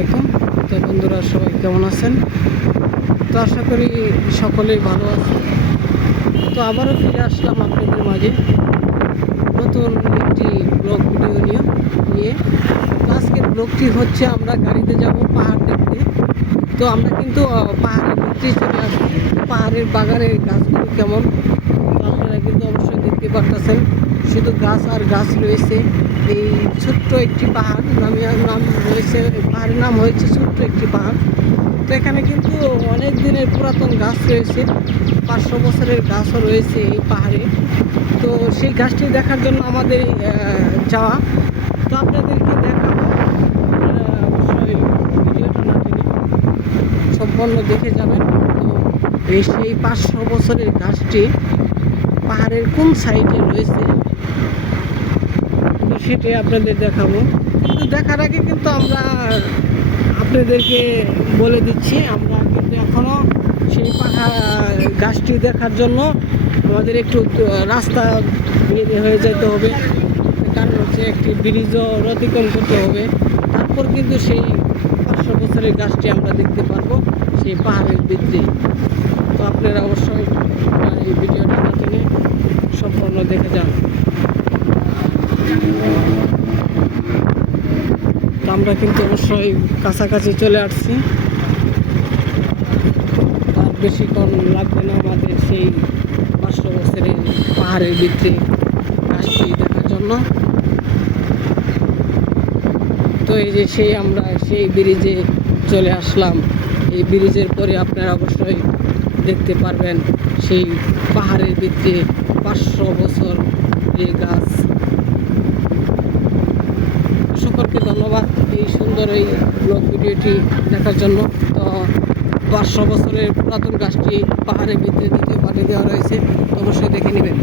আলাইকুম। তো বন্ধুরা, সবাই কেমন আছেন? তো আশা করি সকলেই ভালো আছে। তো আবারও ফিরে আসলাম আপনাদের মাঝে নতুন একটি ব্লগ ভিডিও নিয়ে। তো আজকের ব্লগটি হচ্ছে আমরা গাড়িতে যাব পাহাড় দেখতে। তো আমরা কিন্তু পাহাড়ের ভিতরে চলে আসছি। পাহাড়ের বাগানের গাছগুলো কেমন আপনারা কিন্তু অবশ্যই দেখতে পারতেছেন। শুধু গাছ আর গাছ রয়েছে। এই ছোট্ট একটি পাহাড় নাম রয়েছে, পাহাড়ের নাম হয়েছে ছোট্ট একটি পাহাড়। তো এখানে কিন্তু অনেক দিনের পুরাতন গাছ রয়েছে, 500 বছরের গাছও রয়েছে এই পাহাড়ে। তো সেই গাছটি দেখার জন্য আমাদের যাওয়া। তো আপনাদেরকে দেখাবো, অবশ্যই ভিডিওটা না টেনে সম্পূর্ণ দেখে যাবেন। তো সেই 500 বছরের গাছটি পাহাড়ের কোন সাইডে রয়েছে তো সেটাই আপনাদের দেখাবো। কিন্তু দেখার আগে কিন্তু আমরা আপনাদেরকে বলে দিচ্ছি, আমরা কিন্তু এখনও সেই পাহাড় গাছটি দেখার জন্য আমাদের একটু রাস্তা বের হয়ে যেতে হবে। কারণ হচ্ছে একটি ব্রিজও অতিক্রম করতে হবে, তারপর কিন্তু সেই 500 বছরের গাছটি আমরা দেখতে পারবো সেই পাহাড়ের ভিতরে। তো আপনারা অবশ্যই এই ভিডিওটা না টেনে সম্পূর্ণ দেখে যান। তো আমরা কিন্তু অবশ্যই কাছাকাছি চলে আসছি, আর বেশিক্ষণ লাগবে না আমাদের সেই 500 বছরের পাহাড়ের ভিতরে গাছটি দেখার জন্য। তো এই যে আমরা সেই ব্রিজে চলে আসলাম। এই ব্রিজের পরে আপনারা অবশ্যই দেখতে পারবেন সেই পাহাড়ের ভিতরে 500 বছর এই গাছ। সকলকে ধন্যবাদ এই সুন্দর এই ব্লগ ভিডিওটি দেখার জন্য। তো 500 বছরের পুরাতন গাছটি পাহাড়ের ভিতরে দ্বিতীয় পার্টে দেওয়া রয়েছে, অবশ্যই দেখে নেবেন।